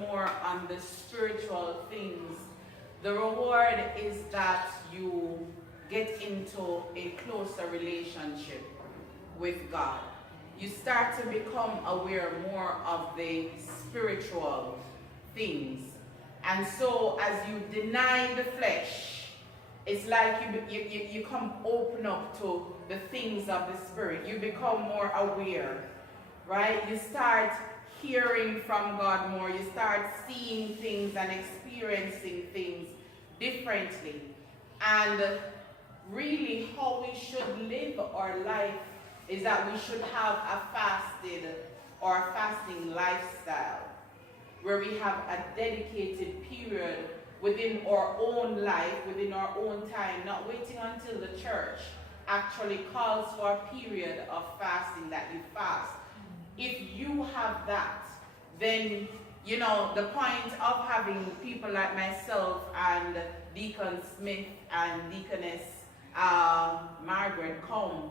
more on the spiritual things, the reward is that you get into a closer relationship with God. You start to become aware more of the spiritual things. And so as you deny the flesh, it's like you come open up to the things of the spirit. You become more aware, right? You start hearing from God more. You start seeing things and experiencing things differently. And really how we should live our life is that we should have a fasting lifestyle where we have a dedicated period within our own life, within our own time, not waiting until the church actually calls for a period of fasting that you fast. If you have that, then, you know, the point of having people like myself and Deacon Smith and Deaconess Margaret come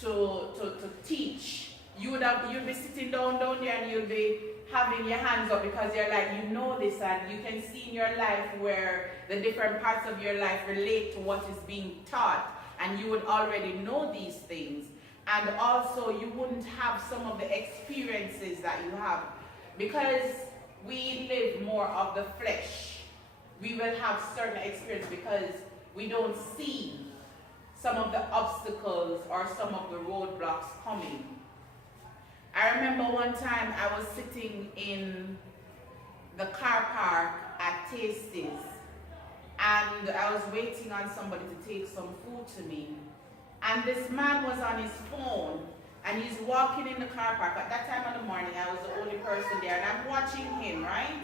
to teach, you'd be sitting down there and you'll be having your hands up because you're like, you know this, and you can see in your life where the different parts of your life relate to what is being taught, and you would already know these things. And also you wouldn't have some of the experiences that you have because we live more of the flesh. We will have certain experience because we don't see some of the obstacles or some of the roadblocks coming. I remember one time I was sitting in the car park at Tasties and I was waiting on somebody to take some food to me. And this man was on his phone and he's walking in the car park. At that time of the morning, I was the only person there and I'm watching him, right?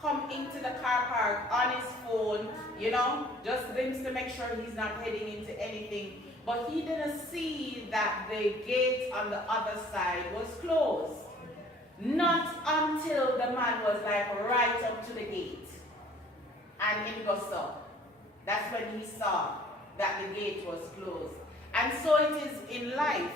Come into the car park on his phone, you know, just glimpse to make sure he's not heading into anything. But he didn't see that the gate on the other side was closed. Not until the man was like right up to the gate. And he goes up. That's when he saw that the gate was closed. And so it is in life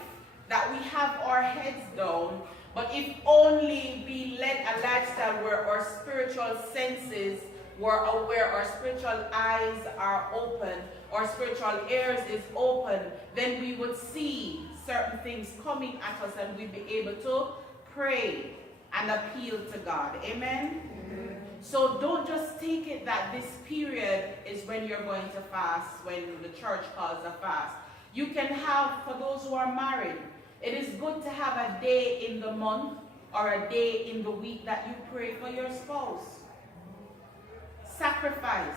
that we have our heads down, but if only we led a lifestyle where our spiritual senses were aware, our spiritual eyes are open, our spiritual ears is open, then we would see certain things coming at us and we'd be able to pray and appeal to God. Amen? Amen. So don't just take it that this period is when you're going to fast, when the church calls a fast. You can have, for those who are married, it is good to have a day in the month or a day in the week that you pray for your spouse. Sacrifice.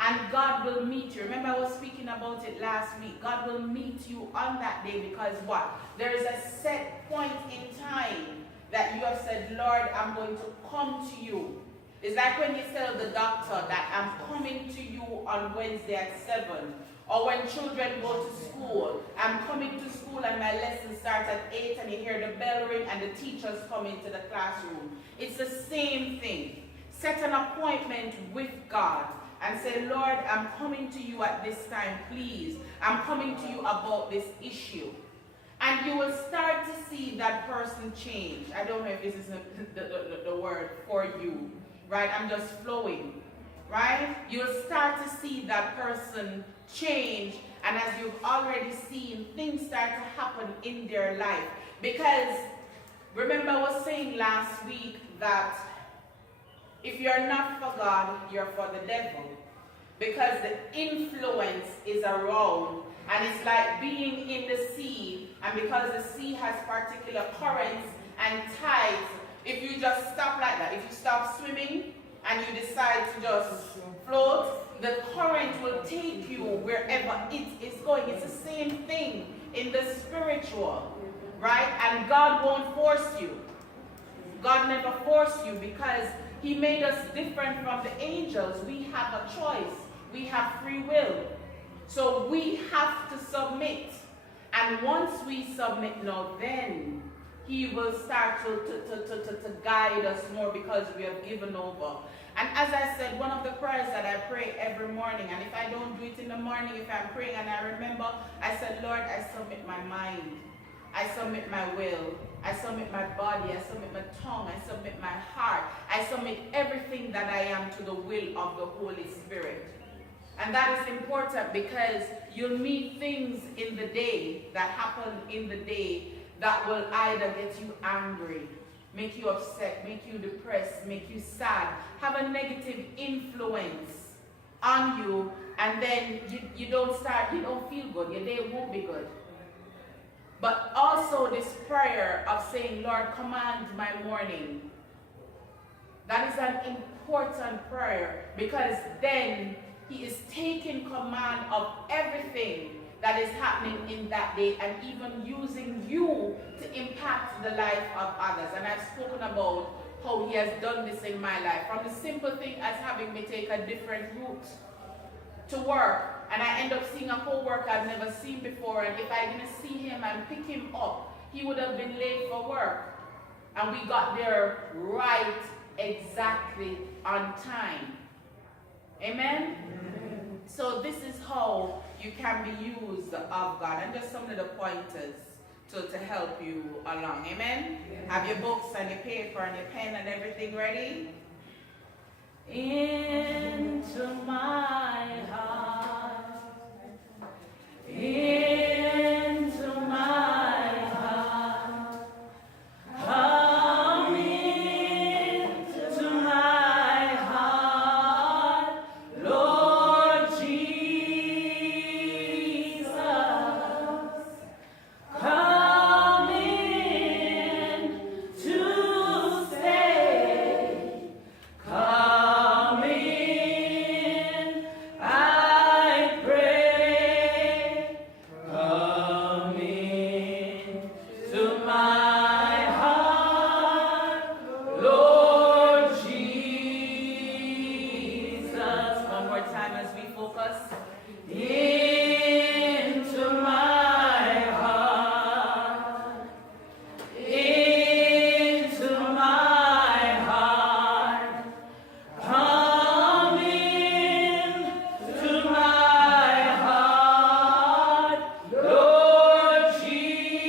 And God will meet you. Remember I was speaking about it last week. God will meet you on that day because what? There is a set point in time that you have said, Lord, I'm going to come to you. It's like when you tell the doctor that I'm coming to you on Wednesday at 7. Or when children go to school, I'm coming to school and my lesson starts at 8 and you hear the bell ring and the teachers come into the classroom. It's the same thing. Set an appointment with God and say, Lord, I'm coming to you at this time, please. I'm coming to you about this issue. And you will start to see that person change. I don't know if this is the word for you, right? I'm just flowing, right? You'll start to see that person change, and as you've already seen, things start to happen in their life. Because remember I was saying last week that if you're not for God, you're for the devil. Because the influence is around, and it's like being in the sea, and because the sea has particular currents and tides, if you just stop like that, if you stop swimming and you decide to just float, the current will take you wherever it is going. It's the same thing in the spiritual, right? And God won't force you. God never forced you because He made us different from the angels. We have a choice. We have free will. So we have to submit. And once we submit now, then He will start to guide us more because we have given over. And as I said, one of the prayers that I pray every morning, and if I don't do it in the morning, if I'm praying and I remember, I said, Lord, I submit my mind. I submit my will. I submit my body. I submit my tongue. I submit my heart. I submit everything that I am to the will of the Holy Spirit. And that is important because you'll meet things in the day that happen in the day that will either get you angry, make you upset, make you depressed, make you sad, have a negative influence on you, and then you don't feel good, your day won't be good. But also this prayer of saying, Lord, command my morning. That is an important prayer because then He is taking command of everything that is happening in that day and even using you to impact the life of others. And I've spoken about how He has done this in my life. From the simple thing as having me take a different route to work, and I end up seeing a co-worker I've never seen before, and if I didn't see him and pick him up, he would have been late for work. And we got there right exactly on time. Amen? So this is how you can be used of God. And just some little pointers to help you along. Amen? Have your books and your paper and your pen and everything ready? Into my heart, into my heart, come into my heart, Lord Jesus, come in to stay, come in, I pray, come in to my heart, Lord Jesus. One more time as we focus. Into my heart, into my heart, come in to my heart, Lord Jesus,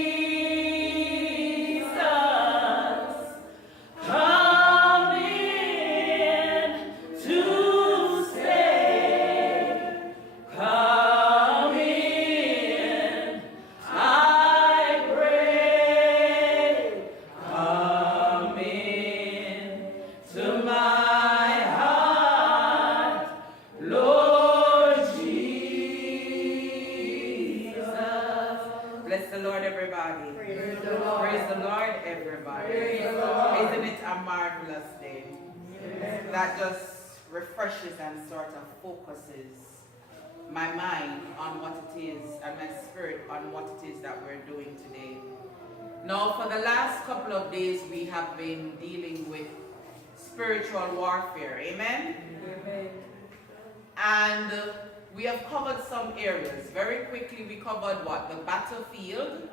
come in to stay, come in, I pray, come in to my heart, Lord Jesus. Bless the Lord, everybody. Praise the Lord. Praise the Lord, everybody. Praise the Lord. Isn't it a marvelous day? That just refreshes and sort of focuses my mind on what it is and my spirit on what it is that we're doing today. Now, for the last couple of days, we have been dealing with spiritual warfare. Amen? And we have covered some areas. Very quickly, we covered what? The battlefield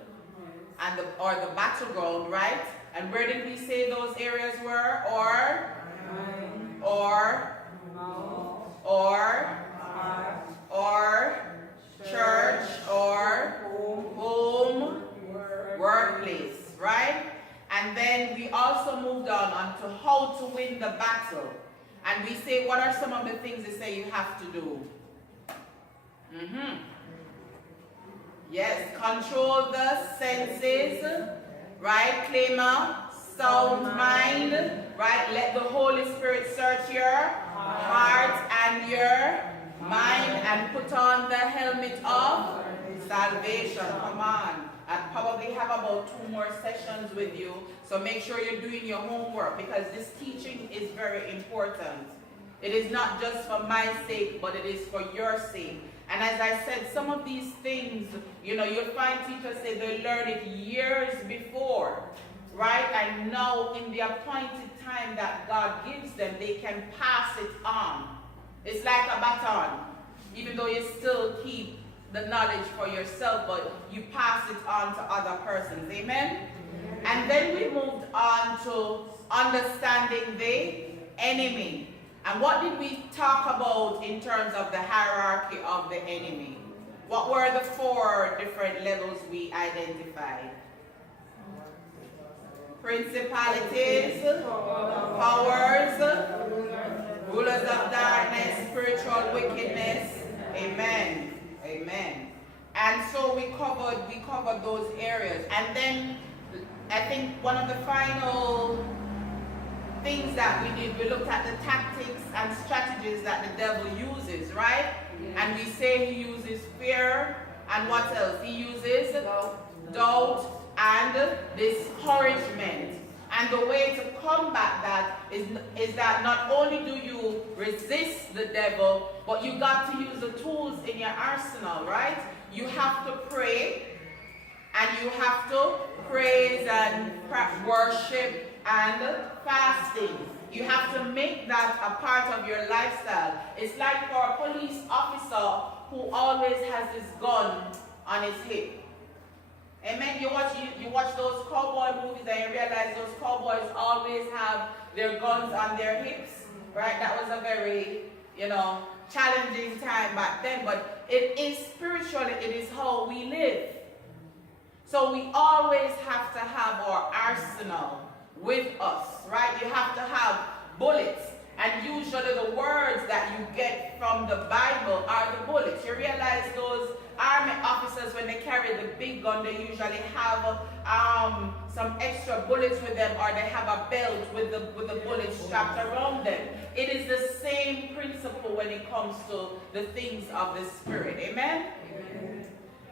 and or the battleground, right? And where did we say those areas were? Or church, or home, workplace, right? And then we also moved on to how to win the battle. And we say, what are some of the things they say you have to do? Yes, control the senses, right? Claim a sound mind, right? Let the Holy Spirit search your heart and your mind and put on the helmet of salvation. Come on. I probably have about 2 more sessions with you, so make sure you're doing your homework because this teaching is very important. It is not just for my sake, but it is for your sake. And as I said, some of these things, you'll find teachers say they learned it years before, right? And now in the appointed time that God gives them, they can pass it on. It's like a baton, even though you still keep the knowledge for yourself, but you pass it on to other persons. Amen? And then we moved on to understanding the enemy. And what did we talk about in terms of the hierarchy of the enemy? What were the 4 different levels we identified? principalities, powers, rulers of darkness, spiritual wickedness. Amen. Amen. And so we covered those areas. And then I think one of the final things that we did, we looked at the tactics and strategies that the devil uses, right? And we say he uses fear, and what else? He uses doubt and discouragement. And the way to combat that is that not only do you resist the devil, but you got to use the tools in your arsenal, right? You have to pray, and you have to praise and worship and fasting. You have to make that a part of your lifestyle. It's like for a police officer who always has this gun on his hip. Amen. You watch those cowboy movies and you realize those cowboys always have their guns on their hips, right? That was a very, challenging time back then, but it is spiritually, it is how we live. So we always have to have our arsenal with us, right? You have to have bullets. And usually the words that you get from the Bible are the bullets. You realize those army officers, when they carry the big gun, they usually have some extra bullets with them, or they have a belt with the bullets strapped around them. It is the same principle when it comes to the things of the Spirit. Amen? Amen.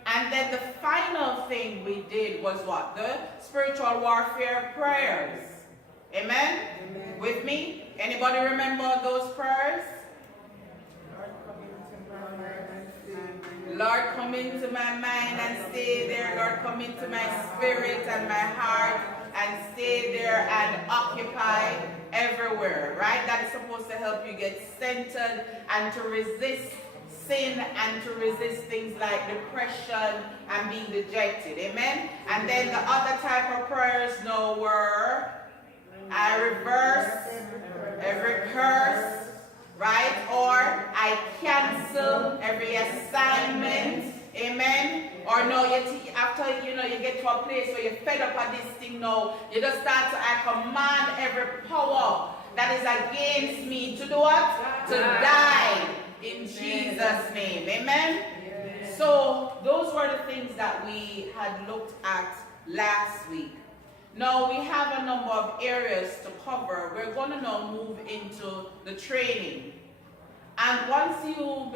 And then the final thing we did was what? The spiritual warfare prayers. Amen? Amen. With me? Anybody remember those prayers? Lord, come into my mind and stay there. Lord, come into my spirit and my heart and stay there and occupy everywhere, right? That is supposed to help you get centered and to resist sin and to resist things like depression and being dejected. Amen? And then the other type of prayers were, I reverse every curse, right? Or I cancel every assignment. Amen? Or after you get to a place where you're fed up at this thing you just start to, I command every power that is against me to do what? To die in Jesus' name. Amen? So those were the things that we had looked at last week. Now we have a number of areas to cover. We're going to now move into the training. And once you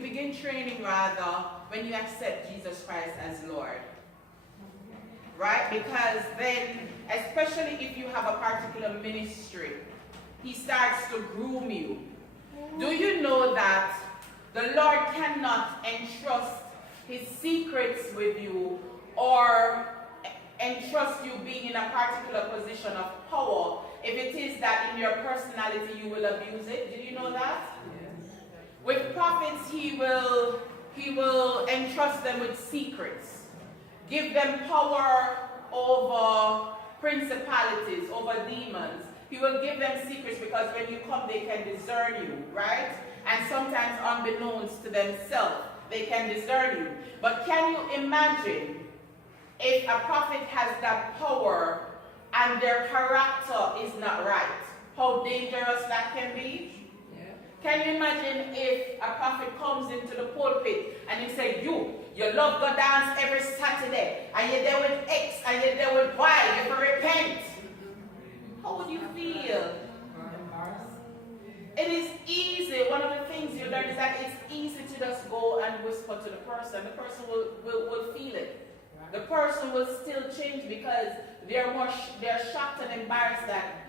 begin training rather when you accept Jesus Christ as Lord. Right? Because then, especially if you have a particular ministry, he starts to groom you. Do you know that the Lord cannot entrust his secrets with you or entrust you being in a particular position of power if it is that in your personality you will abuse it? Did you know that? Yes. With prophets, he will entrust them with secrets, give them power over principalities, over demons. He will give them secrets because when you come they can discern you, right? And sometimes unbeknownst to themselves they can discern you. But can you imagine if a prophet has that power and their character is not right, how dangerous that can be? Yeah. Can you imagine if a prophet comes into the pulpit and he says, you love God dance every Saturday, and you're there with X, and you're there with Y, you repent. How would you feel? It is easy. One of the things you learn is that it's easy to just go and whisper to the person. The person will feel it. The person will still change because they're shocked and embarrassed that,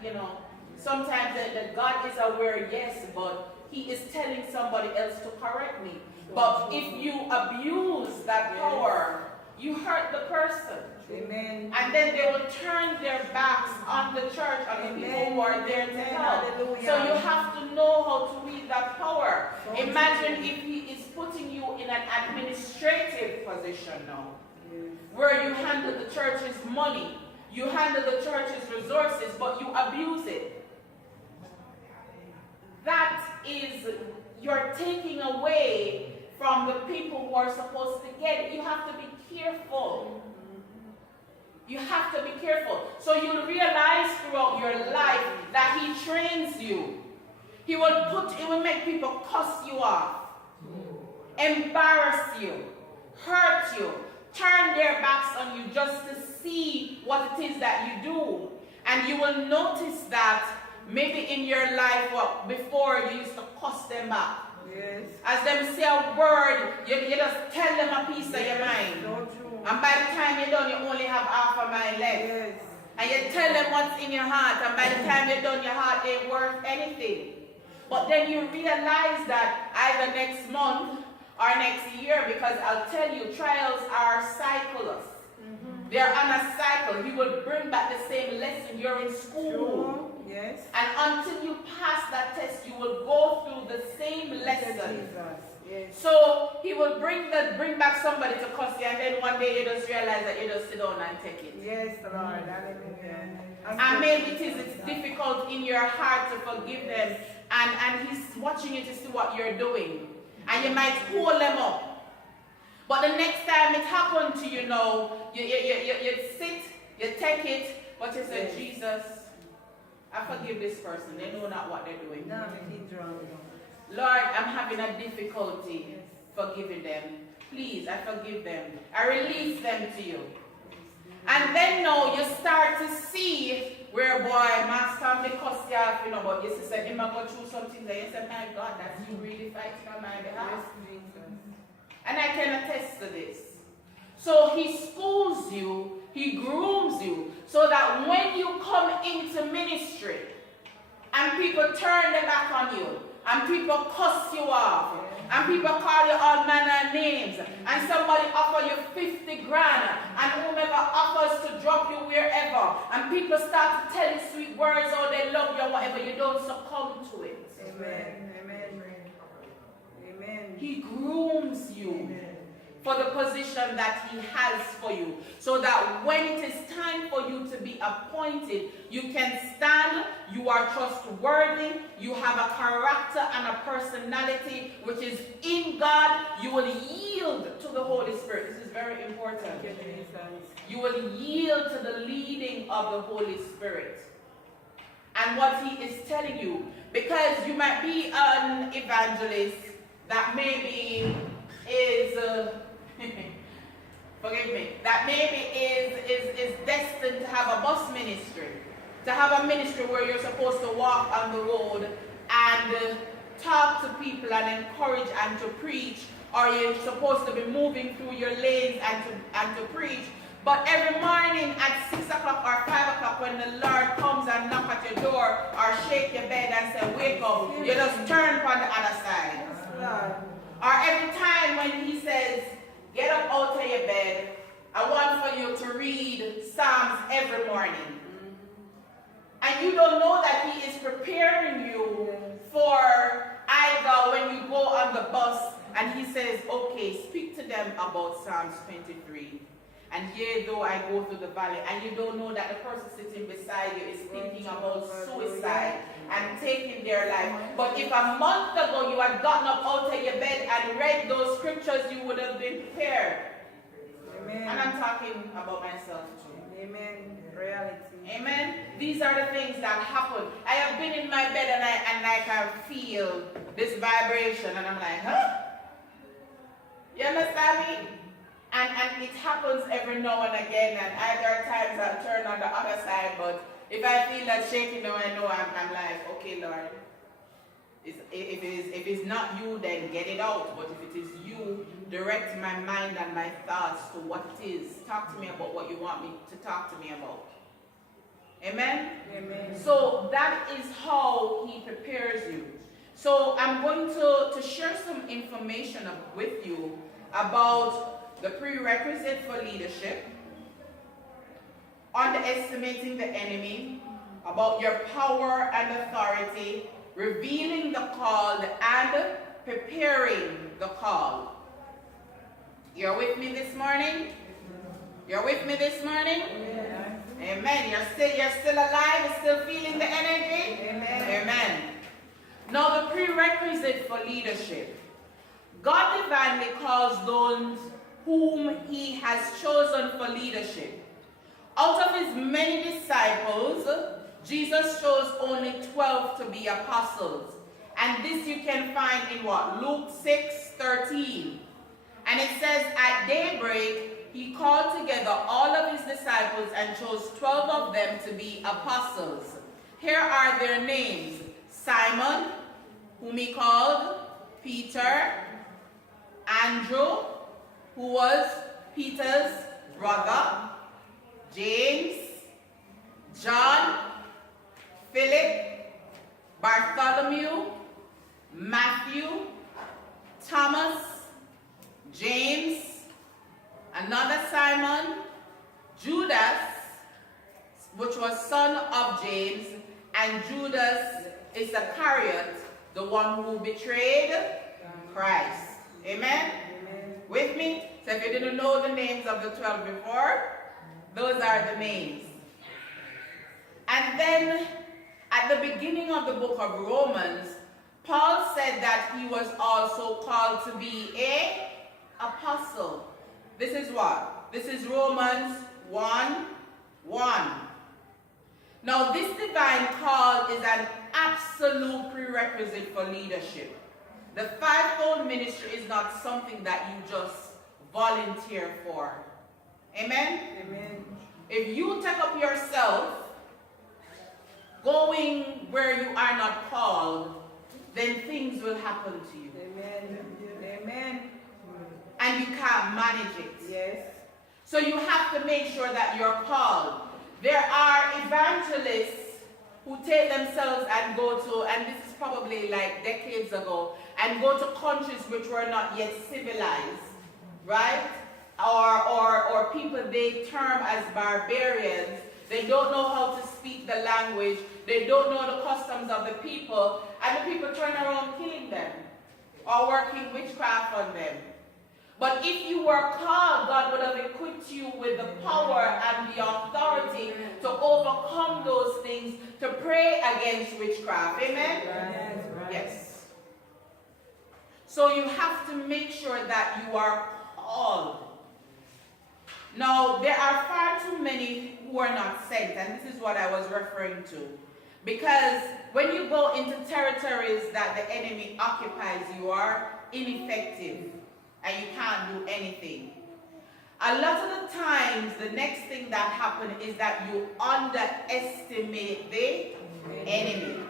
sometimes that God is aware, yes, but he is telling somebody else to correct me. But if you abuse that power, you hurt the person. Amen. And then they will turn their backs on the church, on the people who are there to help. So you have to know how to wield that power. Imagine if he is putting you in an administrative position now, where you handle the church's money, you handle the church's resources, but you abuse it. That is, you're taking away from the people who are supposed to get it. You have to be careful. You have to be careful. So you'll realize throughout your life that he trains you. He will make people cuss you off, embarrass you, hurt you, turn their backs on you just to see what it is that you do. And you will notice that maybe in your life, before you used to cuss them back. Yes. As them say a word, you just tell them a piece of your mind. So true. And by the time you're done, you only have half a mind left. Yes. And you tell them what's in your heart, and by the time you're done, your heart ain't worth anything. But then you realize that either next month or next year, because I'll tell you, trials are cycles. They're on a cycle. He will bring back the same lesson. You're in school. Sure. Yes. And until you pass that test, you will go through the same lesson. Yes. So he will bring back somebody to cuss you, and then one day you just realize that you just sit down and take it. Yes, Lord. Hallelujah. And maybe it's difficult in your heart to forgive them, and he's watching you to see what you're doing. And you might hold them up. But the next time it happened to you, you sit, you take it, but you say, yes. Jesus, I forgive this person. They know not what they're doing. No, Lord, I'm having a difficulty forgiving them. Please, I forgive them. I release them to you. And then now you start to see where, boy, master me cuss you off, but you say, him go through something that you say, my God, that's you really fighting on my behalf. And I can attest to this. So he schools you, he grooms you, so that when you come into ministry and people turn their back on you, and people cuss you off, and people call you all manner of names, and somebody offer you 50 grand, and whomever offers to drop you wherever, and people start to tell you sweet words, or they love you or whatever, you don't succumb to it. Amen. Amen. Amen. He grooms you. Amen. For the position that he has for you, so that when it is time for you to be appointed, you can stand, you are trustworthy, you have a character and a personality which is in God. You will yield to the Holy Spirit. This is very important. You will yield to the leading of the Holy Spirit and what he is telling you, because you might be an evangelist that maybe is forgive me, that maybe is destined to have a bus ministry, to have a ministry where you're supposed to walk on the road and talk to people and encourage and to preach, or you're supposed to be moving through your lanes and to preach. But every morning at 6 o'clock or 5 o'clock, when the Lord comes and knock at your door or shake your bed and say, wake up, you just turn on the other side. Or every time when he says, get up out of your bed, I want for you to read Psalms every morning. And you don't know that he is preparing you for either when you go on the bus and he says, okay, speak to them about Psalms 23. And yea, though I go through the valley, and you don't know that the person sitting beside you is thinking about suicide and taking their life. But if a month ago you had gotten up out of your bed and read those scriptures, you would have been prepared. Amen. And I'm talking about myself too. Amen. Reality. Amen. These are the things that happen. I have been in my bed and I can feel this vibration, and I'm like, huh? You understand me? And it happens every now and again, and either times I'll turn on the other side, but if I feel that shaking now, I know I'm like, okay, Lord, if it's not you, then get it out. But if it is you, direct my mind and my thoughts to what it is. Talk to me about what you want me to talk to me about. Amen? Amen. So that is how he prepares you. So I'm going to share some information with you about the prerequisite for leadership, underestimating the enemy, about your power and authority, revealing the called, and preparing the called. You're with me this morning? You're with me this morning? Amen. Amen. You're still alive, you're still feeling the energy? Amen. Amen. Now the prerequisite for leadership. God divinely calls those whom he has chosen for leadership. Out of his many disciples, Jesus chose only 12 to be apostles. And this you can find in what? Luke 6:13. And it says, at daybreak, he called together all of his disciples and chose 12 of them to be apostles. Here are their names. Simon, whom he called Peter. Andrew, who was Peter's brother. James, John, Philip, Bartholomew, Matthew, Thomas, James, another Simon, Judas, which was son of James, and Judas Iscariot, the one who betrayed Christ. Amen? Amen. With me? So if you didn't know the names of the 12 before, those are the names. And then at the beginning of the book of Romans, Paul said that he was also called to be an apostle. This is what? This is Romans 1:1. Now this divine call is an absolute prerequisite for leadership. The fivefold ministry is not something that you just volunteer for. Amen? Amen. If you take up yourself going where you are not called, then things will happen to you. Amen. Amen. And you can't manage it. Yes. So you have to make sure that you're called. There are evangelists who take themselves and go to, and this is probably like decades ago, and go to countries which were not yet civilized, right? Or people they term as barbarians. They don't know how to speak the language. They don't know the customs of the people. And the people turn around killing them or working witchcraft on them. But if you were called, God would have equipped you with the power and the authority to overcome those things, to pray against witchcraft. Amen? Yes. So you have to make sure that you are called. Now, there are far too many who are not sent, and this is what I was referring to. Because when you go into territories that the enemy occupies, you are ineffective and you can't do anything. A lot of the times, the next thing that happens is that you underestimate the enemy.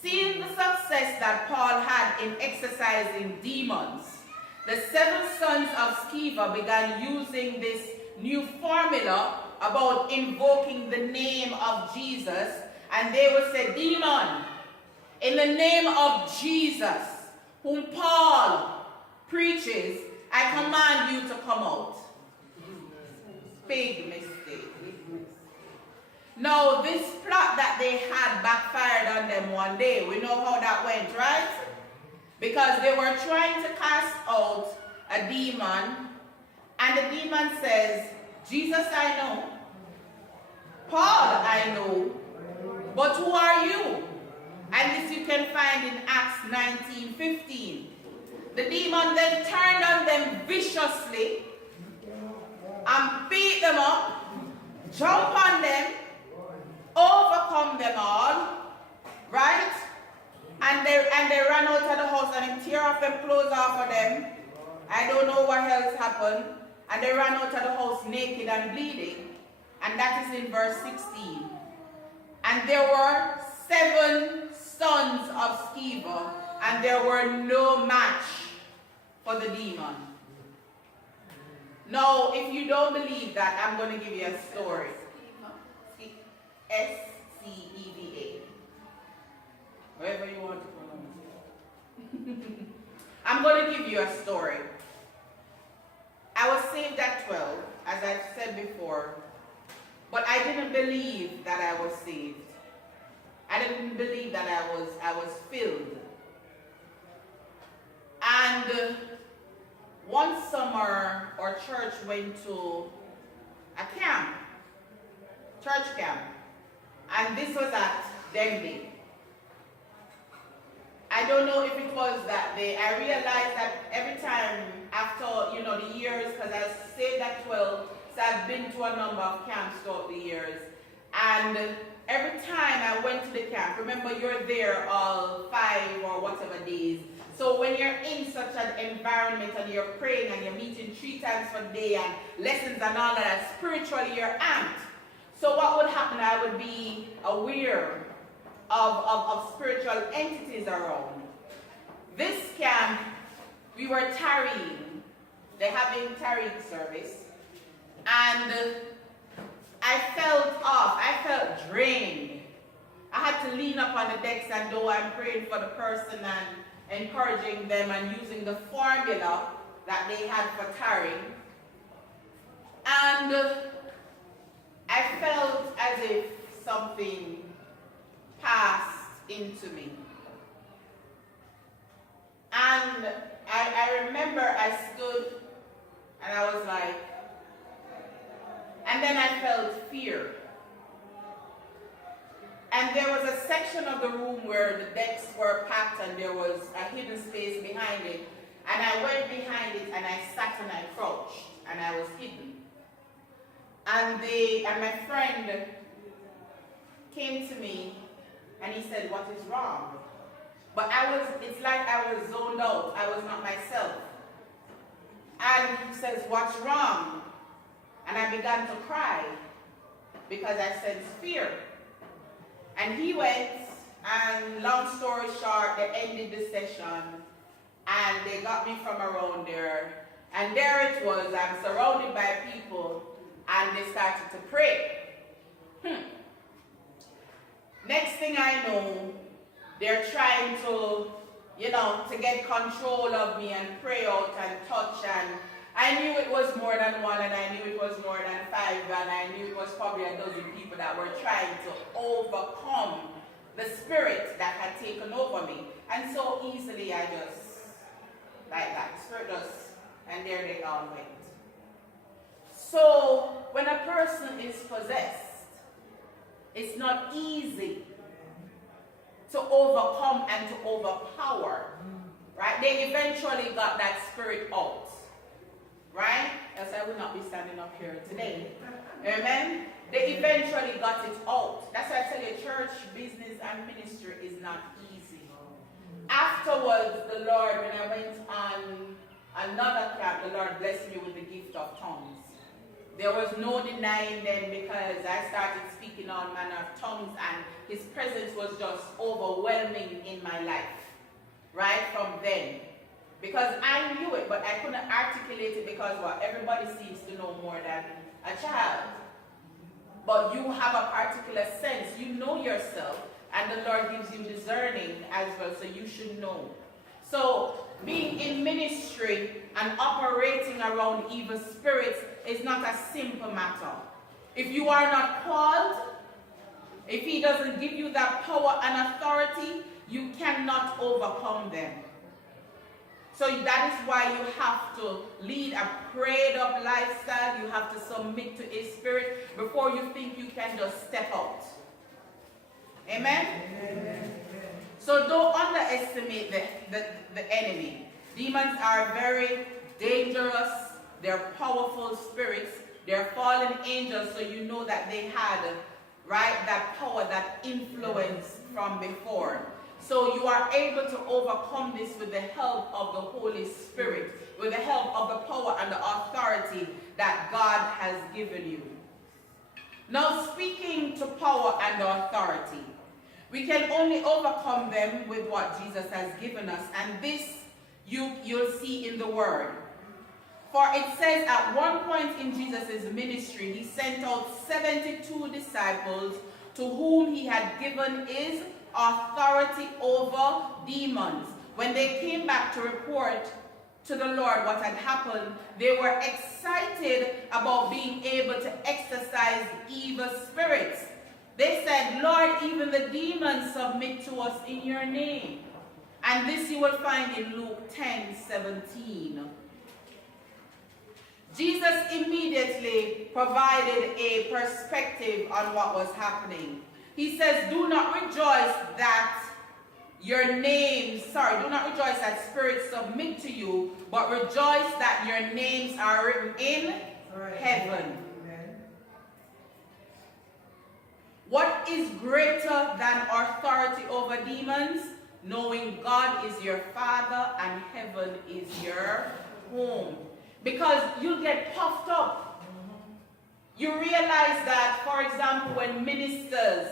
Seeing the success that Paul had in exorcising demons, the 7 sons of Sceva began using this new formula about invoking the name of Jesus, and they would say, demon, in the name of Jesus, whom Paul preaches, I command you to come out. Big mistake. Now, this plot that they had backfired on them one day. We know how that went, right? Because they were trying to cast out a demon, and the demon says, Jesus I know, Paul I know, but who are you? And this you can find in Acts 19:15. The demon then turned on them viciously and beat them up, jump on them, overcome them all, right? And they ran out of the house and tear off them clothes off of them. I don't know what else happened. And they ran out of the house naked and bleeding. And that is in verse 16. And there were 7 sons of Sceva, and there were no match for the demon. Now, if you don't believe that, I'm going to give you a story. S-C-E-V-A. Whatever you want to pronounce it. I'm going to give you a story. I was saved at 12, as I've said before, but I didn't believe that I was saved. I didn't believe that I was filled. And one summer, our church went to a camp, church camp, and this was at Denby. I don't know if it was that day. I realized that every time after, the years, because I was saved at 12, So I've been to a number of camps throughout the years. And every time I went to the camp, remember you're there all 5 or whatever days. So when you're in such an environment and you're praying and you're meeting 3 times per day and lessons and all of that, spiritually you're amped. So what would happen, I would be aware of spiritual entities around. This camp, we were tarrying. They're having tarrying service. And I felt off. I felt drained. I had to lean up on the decks, and though I'm praying for the person and encouraging them and using the formula that they had for tarrying. And I felt as if something passed into me. And I remember I stood and I was like, and then I felt fear. And there was a section of the room where the decks were packed and there was a hidden space behind it. And I went behind it and I sat and I crouched and I was hidden. And my friend came to me and he said, "What is wrong?" But it's like I was zoned out. I was not myself. And he says, "What's wrong?" And I began to cry because I sensed fear. And he went, and long story short, they ended the session and they got me from around there. And there it was, I'm surrounded by people and they started to pray. Next thing I know, they're trying to, to get control of me and pray out and touch, and I knew it was more than one, and I knew it was more than 5, and I knew it was probably a dozen people that were trying to overcome the spirit that had taken over me. And so easily I just, like that, spirit just, and there they all went. So when a person is possessed, it's not easy to overcome and to overpower, right? They eventually got that spirit out, right? Else I would not be standing up here today. Amen? They eventually got it out. That's why I tell you, church, business, and ministry is not easy. Afterwards, the Lord, when I went on another camp, the Lord blessed me with the gift of tongues. There was no denying them because I started speaking all manner of tongues and His presence was just overwhelming in my life, right from then. Because I knew it, but I couldn't articulate it because everybody seems to know more than a child. But you have a particular sense, you know yourself, and the Lord gives you discerning as well, so you should know. So being in ministry and operating around evil spirits is not a simple matter. If you are not called, if He doesn't give you that power and authority, you cannot overcome them. So that is why you have to lead a prayed up lifestyle. You have to submit to His Spirit before you think you can just step out. Amen? Amen. So don't underestimate the enemy. Demons are very dangerous. They're powerful spirits. They're fallen angels, so you know that they had, right, that power, that influence from before. So you are able to overcome this with the help of the Holy Spirit, with the help of the power and the authority that God has given you. Now, speaking to power and authority, we can only overcome them with what Jesus has given us, and this you'll see in the Word. For it says at one point in Jesus' ministry, He sent out 72 disciples to whom He had given His authority over demons. When they came back to report to the Lord what had happened, they were excited about being able to exorcise evil spirits. They said, "Lord, even the demons submit to us in your name." And this you will find in Luke 10:17. Jesus immediately provided a perspective on what was happening. He says, do not rejoice that spirits submit to you, but rejoice that your names are written in heaven. What is greater than authority over demons? Knowing God is your Father and heaven is your home. Because you get puffed up. You realize that, for example, when ministers,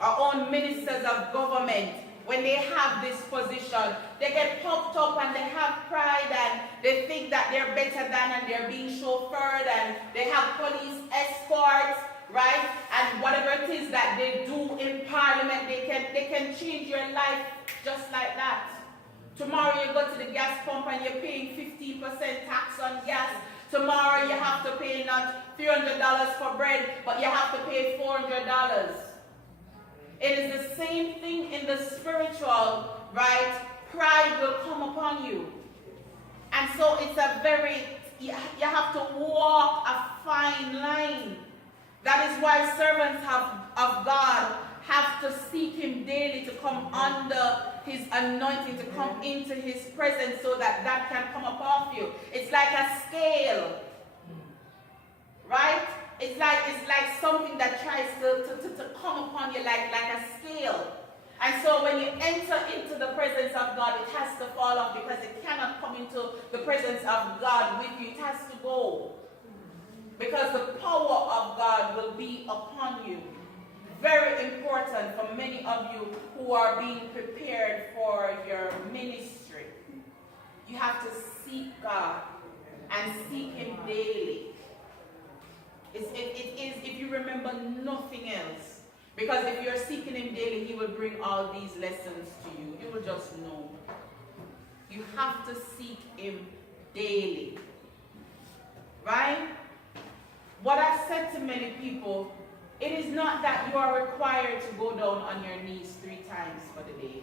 our own ministers of government, when they have this position, they get puffed up and they have pride and they think that they're better than and they're being chauffeured and they have police escorts, right? And whatever it is that they do in parliament, they can change your life just like that. Tomorrow you go to the gas pump and you're paying 15% tax on gas. Tomorrow you have to pay not $300 for bread, but you have to pay $400. It is the same thing in the spiritual, right? Pride will come upon you. And so it's a very, you have to walk a fine line. That is why servants of God have to seek him daily to come under his anointing, to come into his presence so that that can come up off you. It's like a scale, right? It's like something that tries to come upon you like a scale. And so when you enter into the presence of God, it has to fall off because it cannot come into the presence of God with you. It has to go. Because the power of God will be upon you. Very important for many of you who are being prepared for your ministry. You have to seek God and seek him daily. It is, if you remember nothing else, because if you're seeking him daily, he will bring all these lessons to you. You will just know. You have to seek him daily. Right? What I've said to many people, it is not that you are required to go down on your knees 3 times for the day.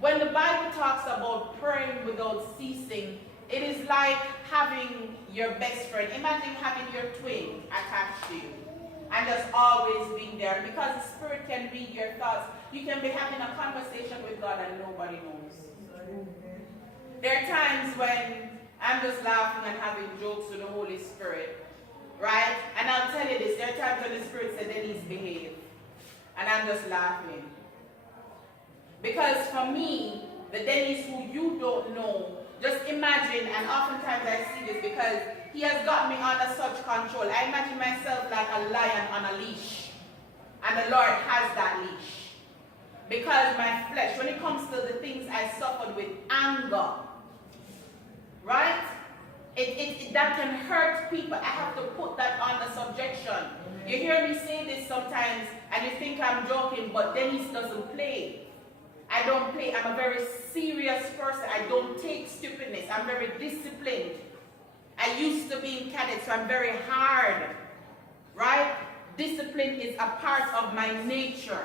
When the Bible talks about praying without ceasing, it is like having your best friend. Imagine having your twin attached to you and just always being there. Because the Spirit can read your thoughts. You can be having a conversation with God and nobody knows. There are times when I'm just laughing and having jokes with the Holy Spirit. Right? And I'll tell you this. There are times when the Spirit said, Denise, behave. And I'm just laughing. Because for me, the Denise who you don't know, just imagine, and oftentimes I see this because he has got me under such control. I imagine myself like a lion on a leash. And the Lord has that leash. Because my flesh, when it comes to the things I suffered with, anger, right? That can hurt people. I have to put that under subjection. You hear me say this sometimes, and you think I'm joking, but Denise doesn't play. I don't play. I'm a very serious person. I don't take stupidness. I'm very disciplined. I used to be in cadet, so I'm very hard. Right? Discipline is a part of my nature.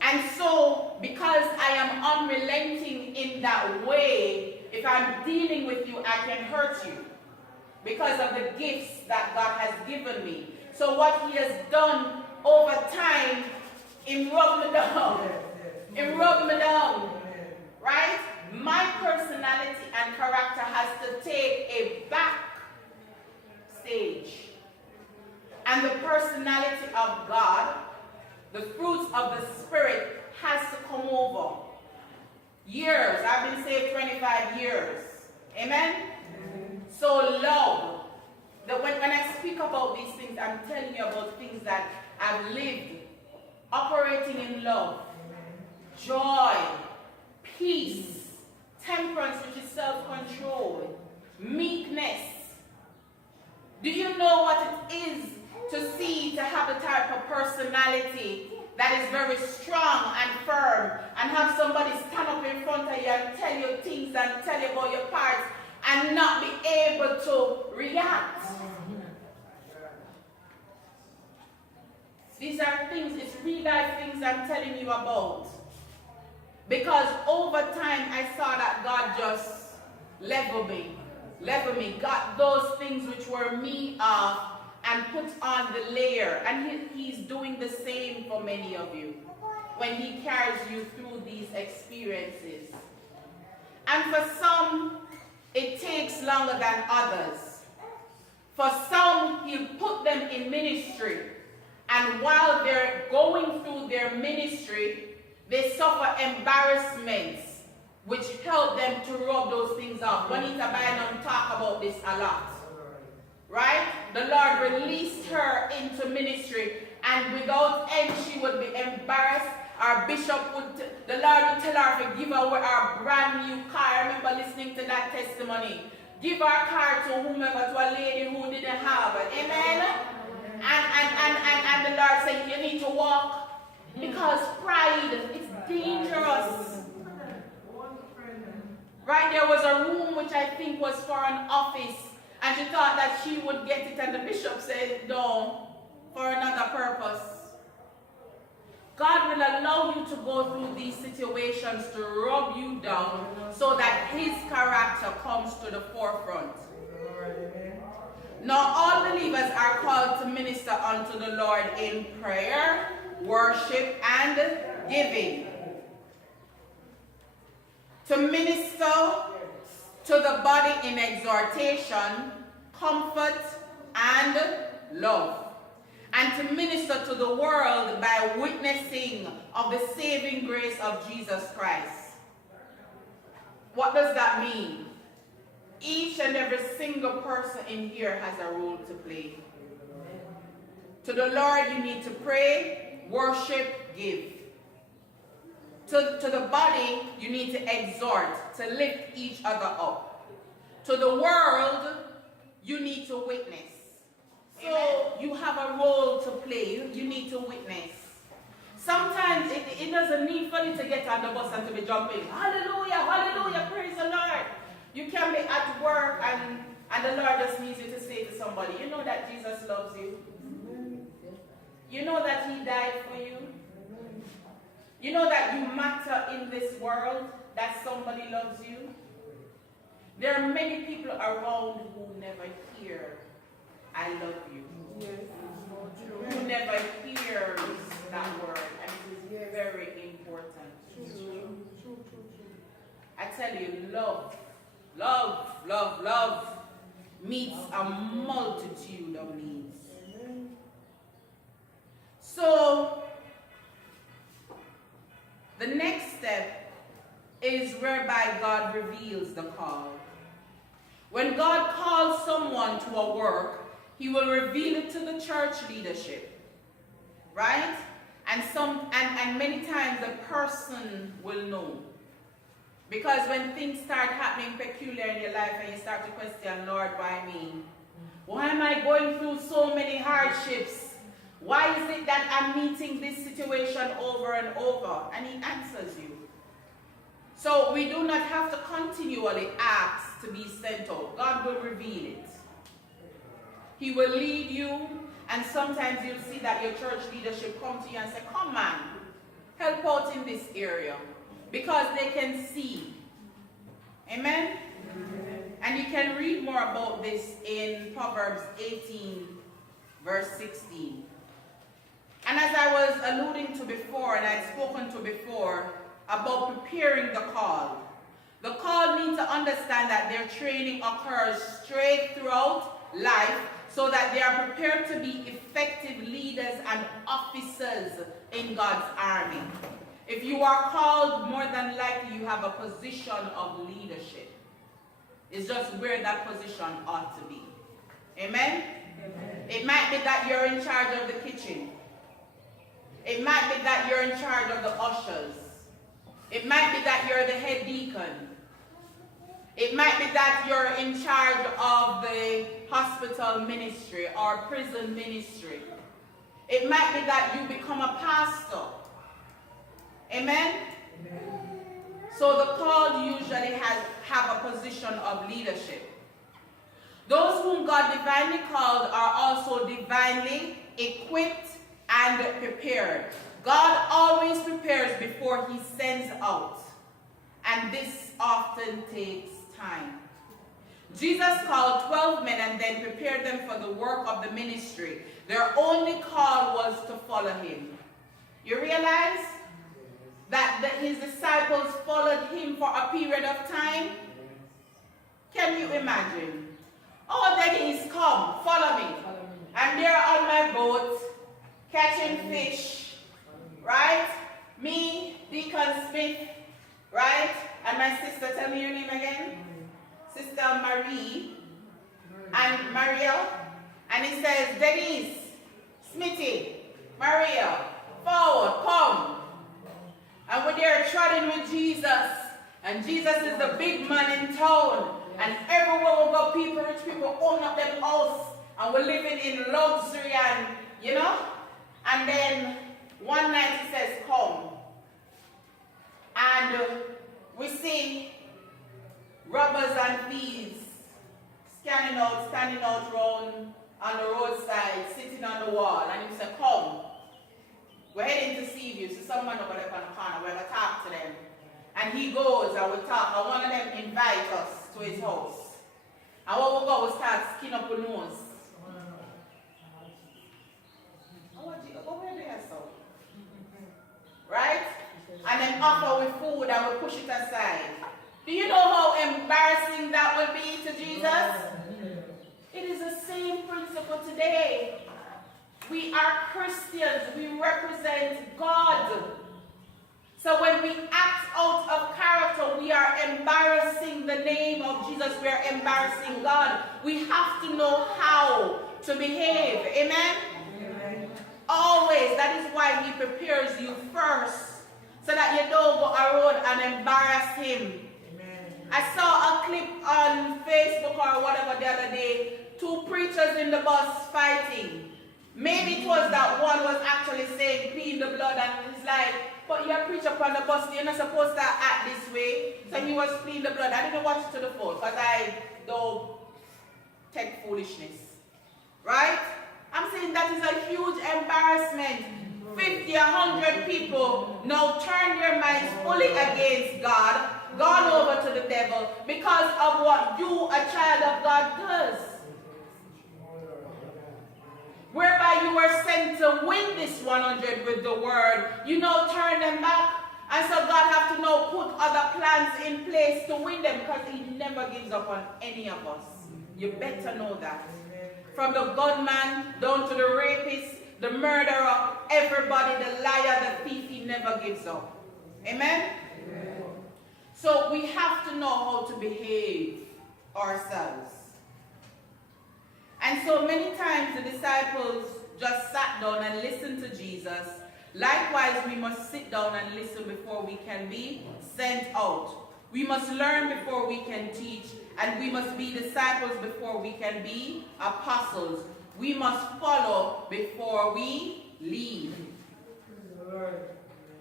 And so, because I am unrelenting in that way, if I'm dealing with you, I can hurt you. Because of the gifts that God has given me. So what he has done over time, he rubbed me down. He rubbed me down. Right? My personality and character has to take a back stage. And the personality of God, the fruits of the Spirit, has to come over. Years. I've been saved 25 years. Amen? So love. When I speak about these things, I'm telling you about things that I've lived. Operating in love. Joy. Peace. Temperance, which is self-control. Meekness. Do you know what it is to have the type of personality that is very strong and firm, and have somebody stand up in front of you and tell you things and tell you about your parts and not be able to react? These are things, it's real life things I'm telling you about. Because over time I saw that God just leveled me, got those things which were me off and put on the layer. And he's doing the same for many of you when he carries you through these experiences. And for some, it takes longer than others. For some, he'll put them in ministry And while they're going through their ministry, they suffer embarrassments, which help them to rub those things off. Juanita Bynum talk about this a lot. Right? The Lord released her into ministry, and without end she would be embarrassed. Our bishop the Lord would tell her to give her our brand new car. I remember listening to that testimony. Give our car to whomever, to a lady who didn't have it. Amen? And the Lord said, you need to walk, because pride is dangerous. Right, there was a room which I think was for an office, and she thought that she would get it, and the bishop said, no, for another purpose. God will allow you to go through these situations to rub you down so that his character comes to the forefront. Now, all believers are called to minister unto the Lord in prayer, worship, and giving. To minister to the body in exhortation, comfort, and love. And to minister to the world by witnessing of the saving grace of Jesus Christ. What does that mean? Each and every single person in here has a role to play. To the Lord, you need to pray, worship, give. To the body, you need to exhort, to lift each other up. To the world, you need to witness. So you have a role to play. You need to witness. Sometimes it doesn't need for you to get on the bus and to be jumping. Hallelujah, hallelujah, praise the Lord. You can be at work and the Lord just needs you to say to somebody, you know that Jesus loves you. You know that he died for you. You know that you matter in this world, that somebody loves you. There are many people around who never hear, I love you. Yes. Who never hears that word, and it is very important. I tell you, love meets a multitude of needs. So, the next step is whereby God reveals the call. When God calls someone to a work, he will reveal it to the church leadership, right? And many times the person will know. Because when things start happening peculiar in your life and you start to question, Lord, why me? Why am I going through so many hardships? Why is it that I'm meeting this situation over and over? And he answers you. So we do not have to continually ask to be sent out. God will reveal it. He will lead you, and sometimes you'll see that your church leadership come to you and say, come on, help out in this area. Because they can see. Amen? And you can read more about this in Proverbs 18, verse 16. And as I was alluding to before, and I'd spoken to before, about preparing the call. The call needs to understand that their training occurs straight throughout life so that they are prepared to be effective leaders and officers in God's army. If you are called, more than likely you have a position of leadership. It's just where that position ought to be. Amen? Amen. It might be that you're in charge of the kitchen. It might be that you're in charge of the ushers. It might be that you're the head deacon. It might be that you're in charge of the hospital ministry or prison ministry. It might be that you become a pastor. Amen? Amen. So the called usually have a position of leadership. Those whom God divinely called are also divinely equipped and prepared. God always prepares before he sends out. And this often takes time. Jesus called 12 men and then prepared them for the work of the ministry. Their only call was to follow him. You realize that his disciples followed him for a period of time? Can you imagine? Oh, then he's come, follow me. And they're on my boat. catching fish, right? Me, Deacon Smith, right? And my sister, tell me your name again. Sister Marie and Maria. And he says, Denise, Smithy, Maria, forward, come. And we're there trotting with Jesus. And Jesus is the big man in town. And everywhere we go, people, rich people, own up them house. And we're living in luxury and, you know. And then one night he says, come. And we see robbers and thieves standing out round on the roadside, sitting on the wall. And he said, come. We're heading to see you. So someone over there on the corner, we're going to talk to them. And he goes and we talk. And one of them invites us to his house. And when we go, we start skin up the nose. Right? And then offer with food and we push it aside. Do you know how embarrassing that will be to Jesus? It is the same principle today. We are Christians. We represent God. So when we act out of character, we are embarrassing the name of Jesus. We are embarrassing God. We have to know how to behave. Amen? Amen. Always. That is why he prepares you first. So that you don't go around and embarrass him. Amen. I saw a clip on Facebook or whatever the other day. 2 preachers in the bus fighting. Maybe it was that one was actually saying, plead the blood, and it's like, but you're a preacher up on the bus, you're not supposed to act this way. So he was pleading the blood. I didn't watch it to the full, because I don't take foolishness. Right? I'm saying that is a huge embarrassment. 50, 100 people now turn their minds fully against God, gone over to the devil, because of what you, a child of God, does. Whereby you were sent to win this 100 with the word, you now turn them back. And so God have to now put other plans in place to win them, because he never gives up on any of us. You better know that. From the gunman down to the rapist, the murderer, everybody, the liar, the thief, he never gives up. Amen? Amen. So we have to know how to behave ourselves. And so many times the disciples just sat down and listened to Jesus. Likewise, we must sit down and listen before we can be sent out. We must learn before we can teach. And we must be disciples before we can be apostles. We must follow before we lead.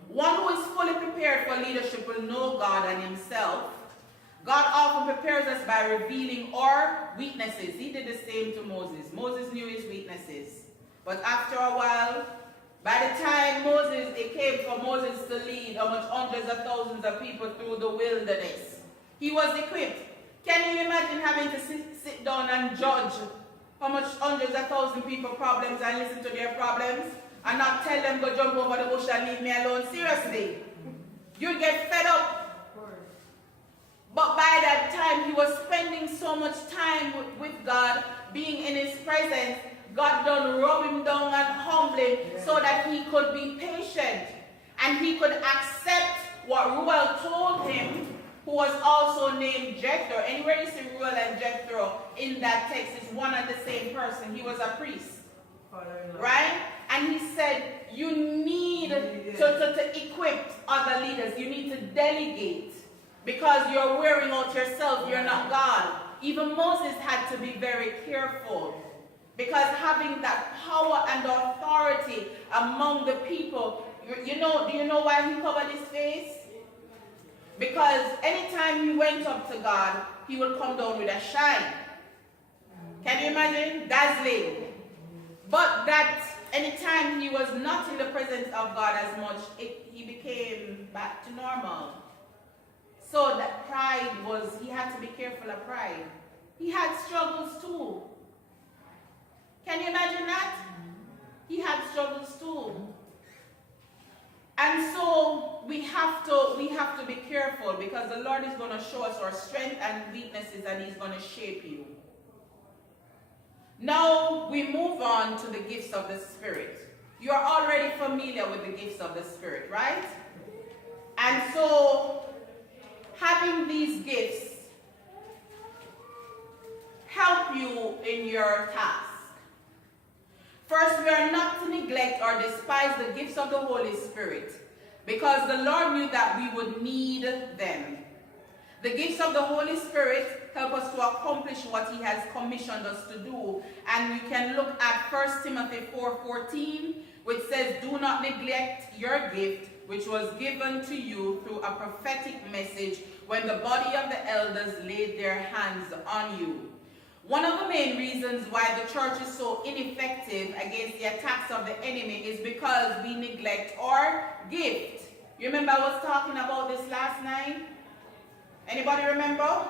One who is fully prepared for leadership will know God and himself. God often prepares us by revealing our weaknesses. He did the same to Moses. Moses knew his weaknesses. But after a while, by the time it came for Moses to lead almost hundreds of thousands of people through the wilderness, he was equipped. Can you imagine having to sit down and judge how much hundreds of thousands of people problems and listen to their problems and not tell them go jump over the bush and leave me alone? Seriously. You'd get fed up. But by that time, he was spending so much time with God, being in his presence. God done rub him down and humble him so that he could be patient and he could accept what Ruel told him, who was also named Jethro. Anywhere you see Ruel and Jethro in that text, is one and the same person. He was a priest. Right? And he said, you need to equip other leaders. You need to delegate. Because you're wearing out yourself, you're not God. Even Moses had to be very careful. Because having that power and authority among the people, do you know why he covered his face? Because anytime he went up to God, he would come down with a shine. Can you imagine? Dazzling. But that anytime he was not in the presence of God as much, he became back to normal. So that pride he had to be careful of pride. He had struggles too. Can you imagine that? He had struggles too. And so we have to be careful, because the Lord is going to show us our strength and weaknesses, and he's going to shape you. Now we move on to the gifts of the Spirit. You're already familiar with the gifts of the Spirit, right? And so, having these gifts help you in your task. First, we are not to neglect or despise the gifts of the Holy Spirit, because the Lord knew that we would need them. The gifts of the Holy Spirit help us to accomplish what He has commissioned us to do. And you can look at 1 Timothy 4:14, which says, "Do not neglect your gift, which was given to you through a prophetic message when the body of the elders laid their hands on you." One of the main reasons why the church is so ineffective against the attacks of the enemy is because we neglect our gift. You remember I was talking about this last night? Anybody remember?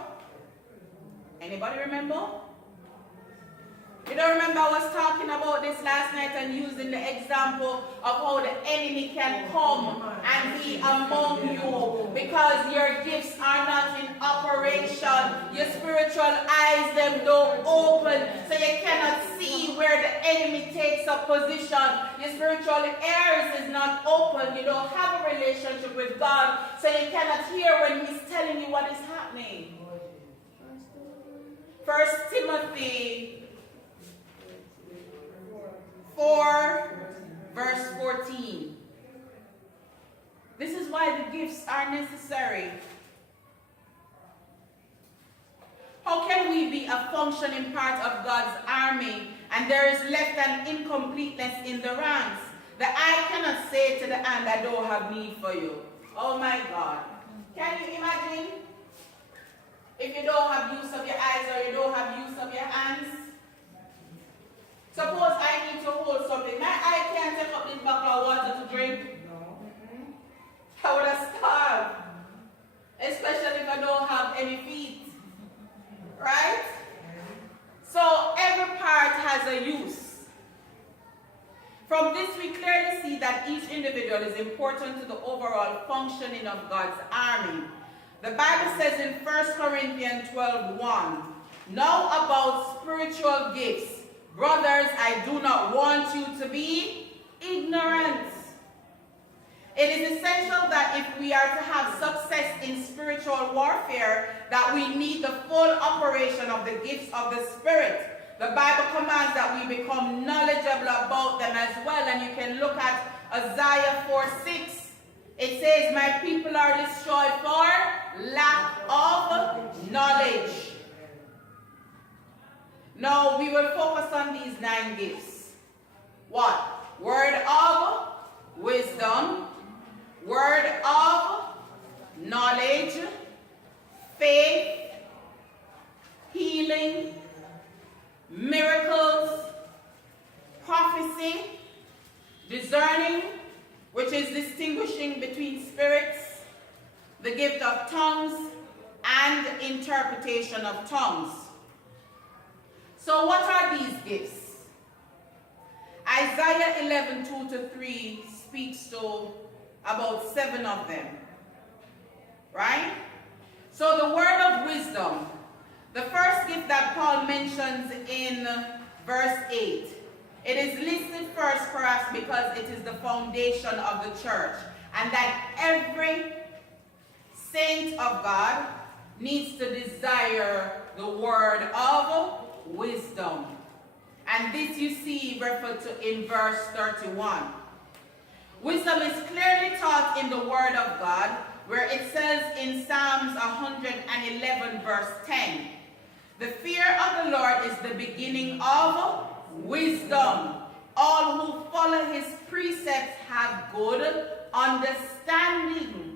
Anybody remember? You don't remember I was talking about this last night and using the example of how the enemy can come and be among you because your gifts are not in operation. Your spiritual eyes, them don't open, so you cannot see where the enemy takes a position. Your spiritual ears is not open. You don't have a relationship with God, so you cannot hear when He's telling you what is happening. 1 Timothy 4 verse 14. This is why the gifts are necessary. How can we be a functioning part of God's army and there is left an incompleteness in the ranks? The eye cannot say to the hand, "I don't have need for you." Oh my God. Can you imagine if you don't have use of your eyes or you don't have use of your hands? Suppose I need to hold something. My eye can't take up this bucket of water to drink. I would have starved. Especially if I don't have any feet. Right? So every part has a use. From this we clearly see that each individual is important to the overall functioning of God's army. The Bible says in 1 Corinthians 12:1, "Now about spiritual gifts, brothers, I do not want you to be ignorant." It is essential that if we are to have success in spiritual warfare, that we need the full operation of the gifts of the Spirit. The Bible commands that we become knowledgeable about them as well, and you can look at Isaiah 4:6. It says, "My people are destroyed for lack of knowledge." Now, we will focus on these 9 gifts. What? Word of wisdom, word of knowledge, faith, healing, miracles, prophecy, discerning, which is distinguishing between spirits, the gift of tongues, and interpretation of tongues. So what are these gifts? Isaiah 11:2-3 speaks to about 7 of them. Right? So the word of wisdom, the first gift that Paul mentions in verse 8, it is listed first perhaps because it is the foundation of the church, and that every saint of God needs to desire the word of wisdom. And this you see referred to in verse 31. Wisdom is clearly taught in the word of God, where it says in Psalms 111 verse 10, "The fear of the Lord is the beginning of wisdom. All who follow his precepts have good understanding."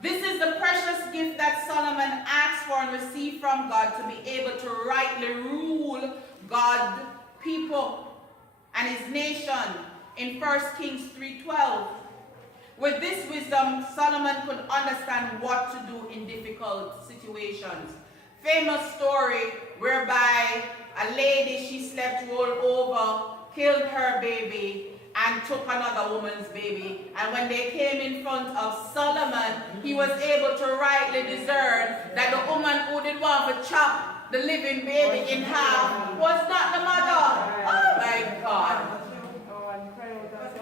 This is the precious gift that Solomon asked for and received from God to be able to rightly rule God's people and his nation in 1 Kings 3:12. With this wisdom, Solomon could understand what to do in difficult situations. Famous story whereby a lady, she slept rolled over, killed her baby, and took another woman's baby. And when they came in front of Solomon, he was able to rightly discern that the woman who did want to chop the living baby in half was not the mother. Oh my God.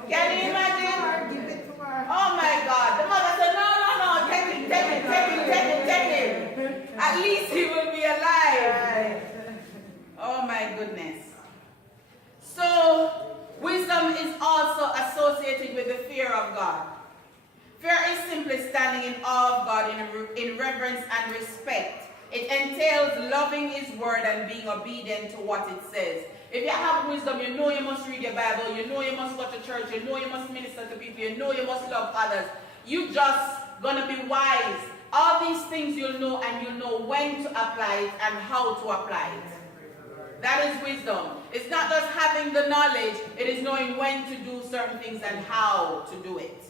Can you imagine? Oh my God. The mother said, no, take it. At least he will be alive. Oh my goodness. So, wisdom is also associated with the fear of God. Fear is simply standing in awe of God in reverence and respect. It entails loving His word and being obedient to what it says. If you have wisdom, you know you must read your Bible, you know you must go to church, you know you must minister to people, you know you must love others. You just gonna be wise. All these things you'll know, and you'll know when to apply it and how to apply it. That is wisdom. It's not just having the knowledge, it is knowing when to do certain things and how to do it.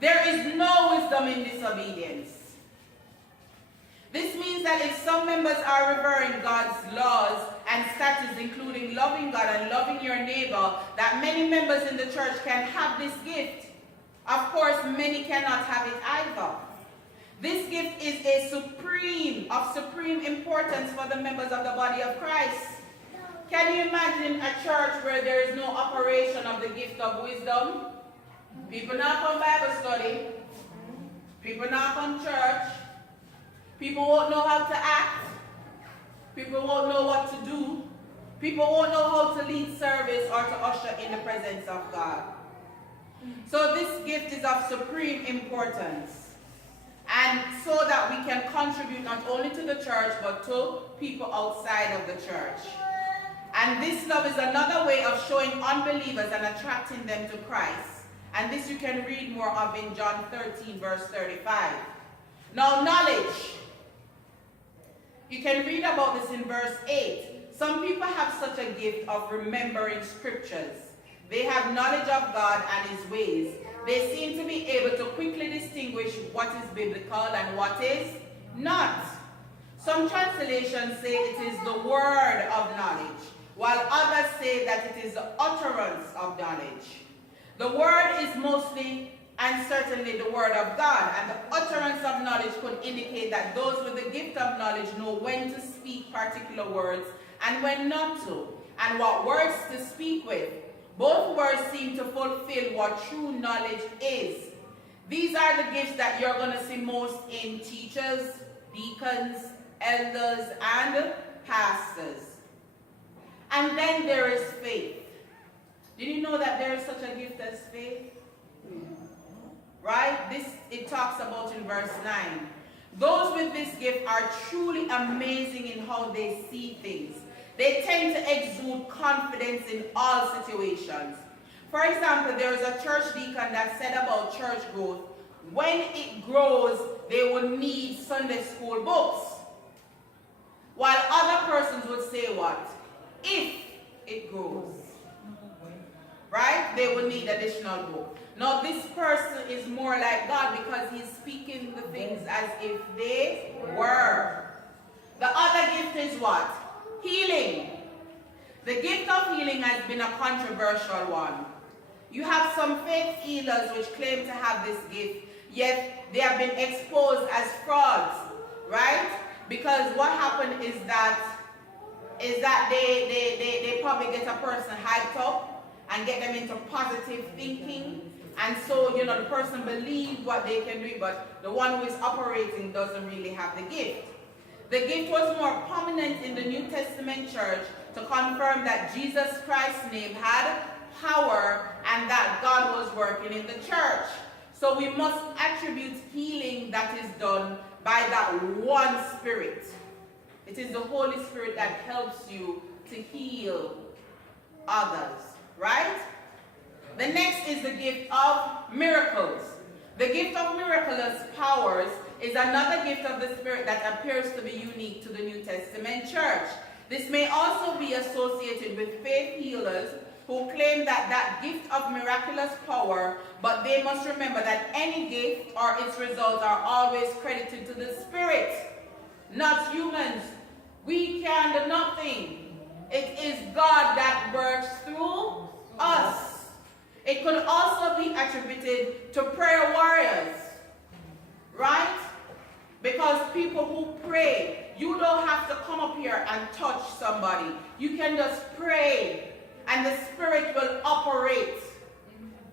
There is no wisdom in disobedience. This means that if some members are revering God's laws and statutes, including loving God and loving your neighbor, that many members in the church can have this gift. Of course, many cannot have it either. This gift is of supreme importance for the members of the body of Christ. Can you imagine a church where there is no operation of the gift of wisdom? People not come Bible study. People not come church. People won't know how to act. People won't know what to do. People won't know how to lead service or to usher in the presence of God. So this gift is of supreme importance. And so that we can contribute not only to the church, but to people outside of the church. And this love is another way of showing unbelievers and attracting them to Christ. And this you can read more of in John 13, verse 35. Now, knowledge. You can read about this in verse 8. Some people have such a gift of remembering scriptures. They have knowledge of God and His ways. They seem to be able to quickly distinguish what is biblical and what is not. Some translations say it is the word of knowledge, while others say that it is the utterance of knowledge. The word is mostly and certainly the word of God, and the utterance of knowledge could indicate that those with the gift of knowledge know when to speak particular words and when not to, and what words to speak with. Both words seem to fulfill what true knowledge is. These are the gifts that you're going to see most in teachers, deacons, elders, and pastors. And then there is faith. Did you know that there is such a gift as faith? Right? This it talks about in verse 9. Those with this gift are truly amazing in how they see things. They tend to exude confidence in all situations. For example, there is a church deacon that said about church growth, when it grows, they would need Sunday school books. While other persons would say what? If it grows. Right? They would need additional books. Now this person is more like God because he's speaking the things as if they were. The other gift is what? Healing. The gift of healing has been a controversial one. You have some fake healers which claim to have this gift, yet they have been exposed as frauds, right? Because what happened is that they probably get a person hyped up and get them into positive thinking. And so, the person believes what they can do, but the one who is operating doesn't really have the gift. The gift was more prominent in the New Testament church to confirm that Jesus Christ's name had power and that God was working in the church. So we must attribute healing that is done by that one Spirit. It is the Holy Spirit that helps you to heal others, right? The next is the gift of miracles. The gift of miraculous powers is another gift of the Spirit that appears to be unique to the New Testament church. This may also be associated with faith healers who claim that gift of miraculous power, but they must remember that any gift or its results are always credited to the Spirit, not humans. We can do nothing. It is God that works through us. It could also be attributed to prayer warriors, right? Because people who pray, you don't have to come up here and touch somebody. You can just pray and the Spirit will operate.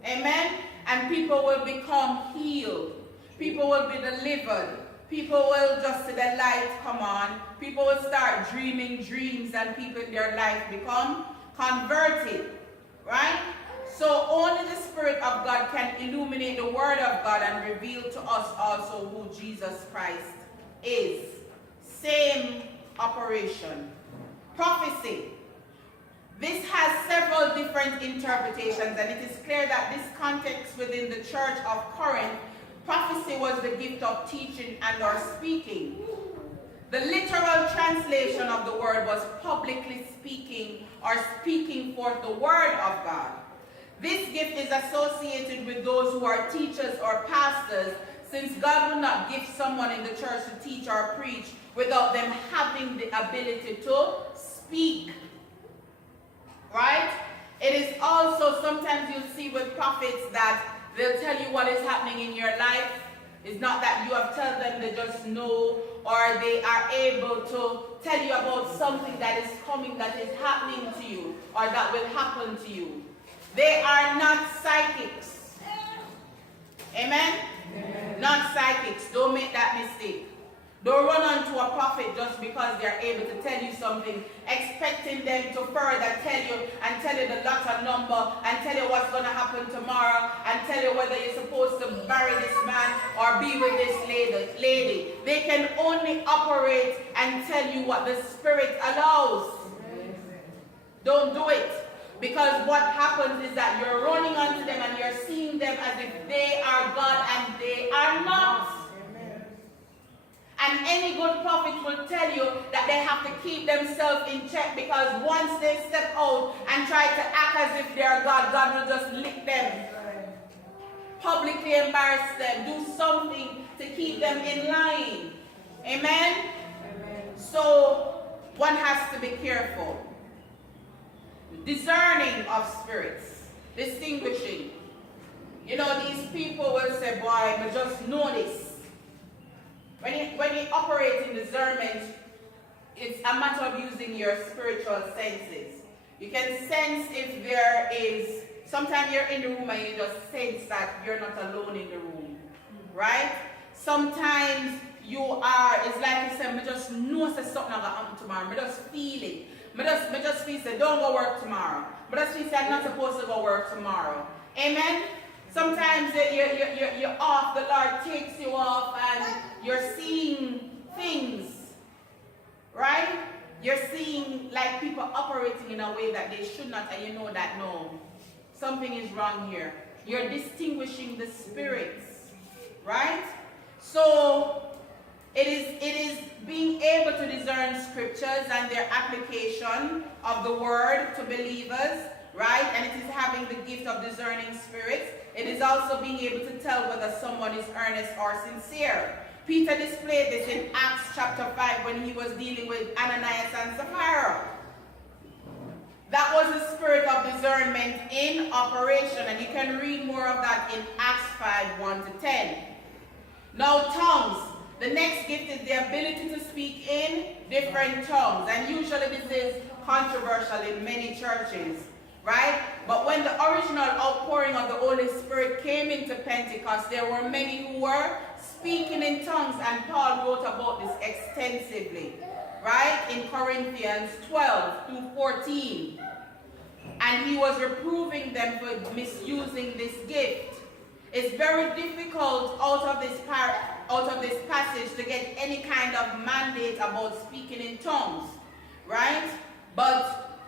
Amen? And people will become healed. People will be delivered. People will just see the light come on. People will start dreaming dreams and people in their life become converted. Right? So only the Spirit of God can illuminate the Word of God and reveal to us also who Jesus Christ is. Same operation. Prophecy. This has several different interpretations, and it is clear that this context within the church of Corinth, prophecy was the gift of teaching and or speaking. The literal translation of the word was publicly speaking or speaking forth the word of God. This gift is associated with those who are teachers or pastors, since God will not give someone in the church to teach or preach without them having the ability to speak. Right? It is also, sometimes you'll see with prophets that they'll tell you what is happening in your life. It's not that you have told them, they just know, or they are able to tell you about something that is coming, that is happening to you, or that will happen to you. They are not psychics. Amen? Amen. Not psychics. Don't make that mistake. Don't run onto a prophet just because they're able to tell you something, expecting them to further tell you and tell you the lottery number and tell you what's going to happen tomorrow and tell you whether you're supposed to marry this man or be with this lady. They can only operate and tell you what the Spirit allows. Don't do it. Because what happens is that you're running onto them and you're seeing them as if they are God and they are not. And any good prophet will tell you that they have to keep themselves in check, because once they step out and try to act as if they're God, God will just lick them. Publicly embarrass them. Do something to keep them in line. Amen? Amen. So one has to be careful. Discerning of spirits. Distinguishing. You know, these people will say, boy, but just know this. When you operate in discernment, it's a matter of using your spiritual senses. You can sense if there is, sometimes you're in the room and you just sense that you're not alone in the room, right? Sometimes you are, it's like you said, I just know that something going to happen tomorrow. I just feel it. I just feel say, don't go work tomorrow. I just feel say, I'm not supposed to go work tomorrow. Amen? Sometimes you're off, the Lord takes you off and you're seeing things, right? You're seeing like people operating in a way that they should not, and you know that no, something is wrong here. You're distinguishing the spirits, right? So it is being able to discern scriptures and their application of the word to believers, right? And it is having the gift of discerning spirits. It is also being able to tell whether someone is earnest or sincere. Peter displayed this in Acts chapter 5 when he was dealing with Ananias and Sapphira. That was the spirit of discernment in operation, and you can read more of that in Acts 5, 1 to 10. Now, tongues. The next gift is the ability to speak in different tongues, and usually this is controversial in many churches. Right? But when the original outpouring of the Holy Spirit came into Pentecost, there were many who were speaking in tongues, and Paul wrote about this extensively, right? In Corinthians 12 through 14. And he was reproving them for misusing this gift. It's very difficult out of this passage to get any kind of mandate about speaking in tongues, right? But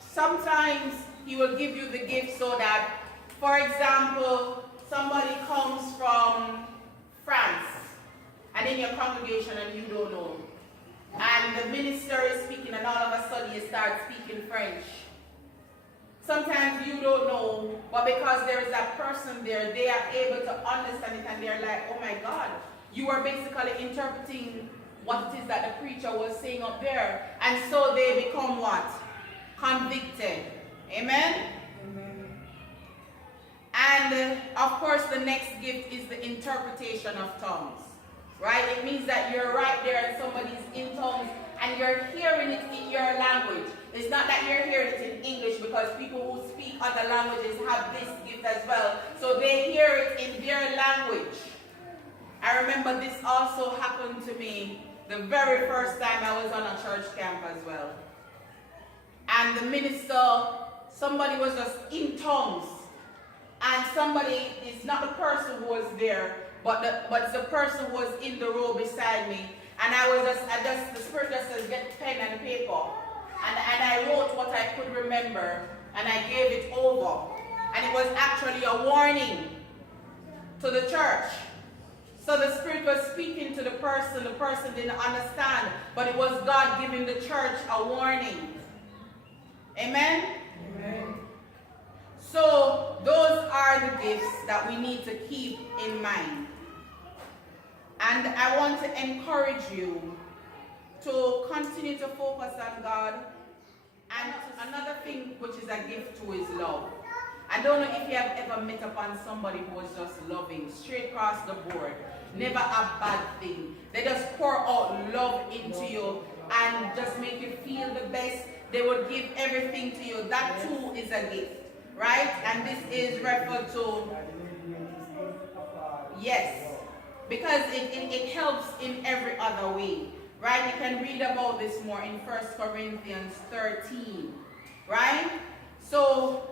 sometimes he will give you the gift so that, for example, somebody comes from France and in your congregation and you don't know. And the minister is speaking and all of a sudden you start speaking French. Sometimes you don't know, but because there is that person there, they are able to understand it and they're like, oh my God, you are basically interpreting what it is that the preacher was saying up there. And so they become what? Convicted. Amen? Amen. And of course, the next gift is the interpretation of tongues, right? It means that you're right there and somebody's in tongues and you're hearing it in your language. It's not that you're hearing it in English, because people who speak other languages have this gift as well. So they hear it in their language. I remember this also happened to me the very first time I was on a church camp as well. And the minister, somebody was just in tongues. And somebody, it's not the person who was there, but the person who was in the row beside me. And the Spirit just says, get pen and paper. And I wrote what I could remember, and I gave it over. And it was actually a warning to the church. So the Spirit was speaking to the person didn't understand, but it was God giving the church a warning. Amen? Amen. So those are the gifts that we need to keep in mind. And I want to encourage you to continue to focus on God. And another thing which is a gift too is love. I don't know if you have ever met upon somebody who was just loving, straight across the board. Never a bad thing. They just pour out love into you and just make you feel the best. They would give everything to you. That too is a gift, right? And this is referred to, yes, because it helps in every other way, right? You can read about this more in 1 Corinthians 13, right? So,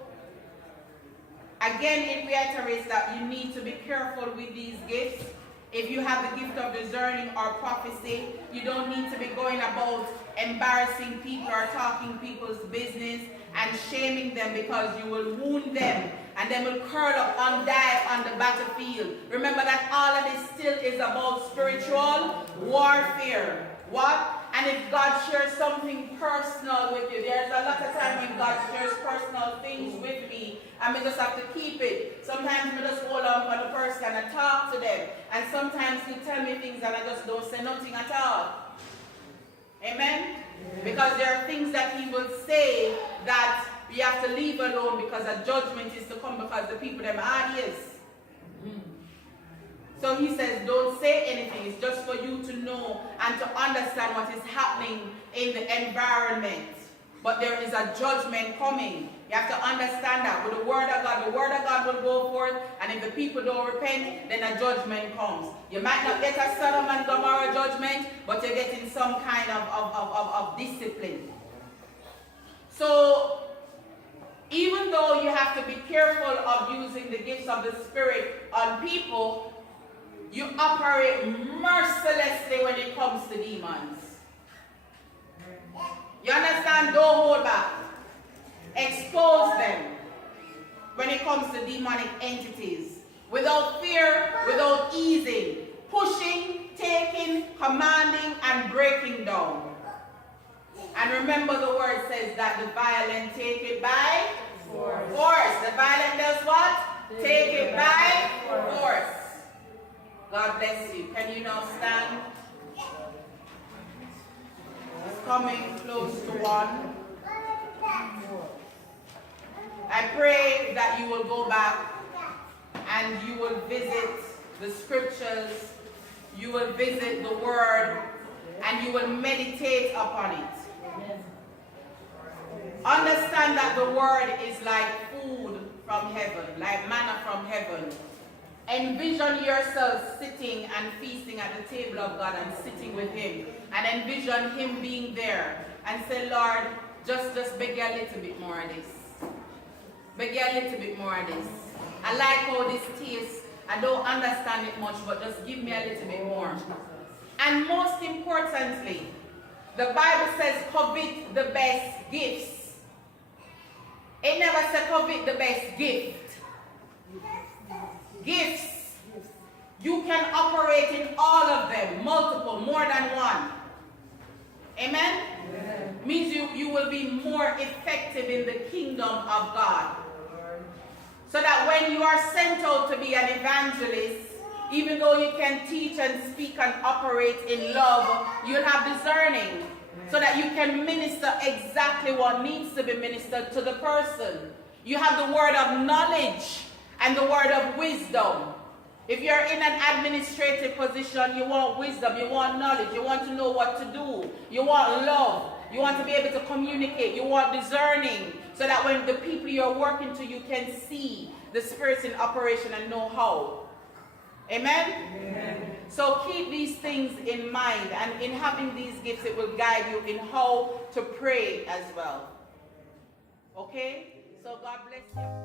again, it reiterates that you need to be careful with these gifts. If you have the gift of discerning or prophecy, you don't need to be going about embarrassing people or talking people's business and shaming them, because you will wound them and they will curl up and die on the battlefield. Remember that all of this still is about spiritual warfare. What? And if God shares something personal with you, there's a lot of time when God shares personal things with me, and we just have to keep it. Sometimes we just hold on for the person and talk to them. And sometimes He tell me things and I just don't say nothing at all. Amen? Because there are things that He will say that we have to leave alone, because a judgment is to come, because the people them are ears. So He says, don't say anything. It's just for you to know and to understand what is happening in the environment. But there is a judgment coming. You have to understand that. With the Word of God will go forth. And if the people don't repent, then a judgment comes. You might not get a Sodom and Gomorrah judgment, but you're getting some kind of discipline. So, even though you have to be careful of using the gifts of the Spirit on people, you operate mercilessly when it comes to demons. You understand? Don't hold back. Expose them when it comes to demonic entities. Without fear, without easing. Pushing, taking, commanding, and breaking down. And remember, the word says that the violent take it by force. The violent does what? Take it by force. God bless you. Can you now stand? It's coming close to 1. I pray that you will go back and you will visit the scriptures, you will visit the word, and you will meditate upon it. Understand that the word is like food from heaven, like manna from heaven. Envision yourself sitting and feasting at the table of God and sitting with Him. And envision Him being there. And say, Lord, just beg you a little bit more of this. Beg you a little bit more of this. I like how this tastes. I don't understand it much, but just give me a little bit more. And most importantly, the Bible says covet the best gifts. It never says covet the best gift. Gifts. You can operate in all of them, multiple, more than one. Amen? Amen. Means you will be more effective in the kingdom of God. So that when you are sent out to be an evangelist, even though you can teach and speak and operate in love, you'll have discerning. So that you can minister exactly what needs to be ministered to the person. You have the word of knowledge. and the word of wisdom. If you're in an administrative position, you want wisdom, you want knowledge, you want to know what to do, you want love, you want to be able to communicate, you want discerning, so that when the people you're working to, you can see the spirits in operation and know how. Amen? Amen. So keep these things in mind, and in having these gifts, it will guide you in how to pray as well. Okay? So God bless you.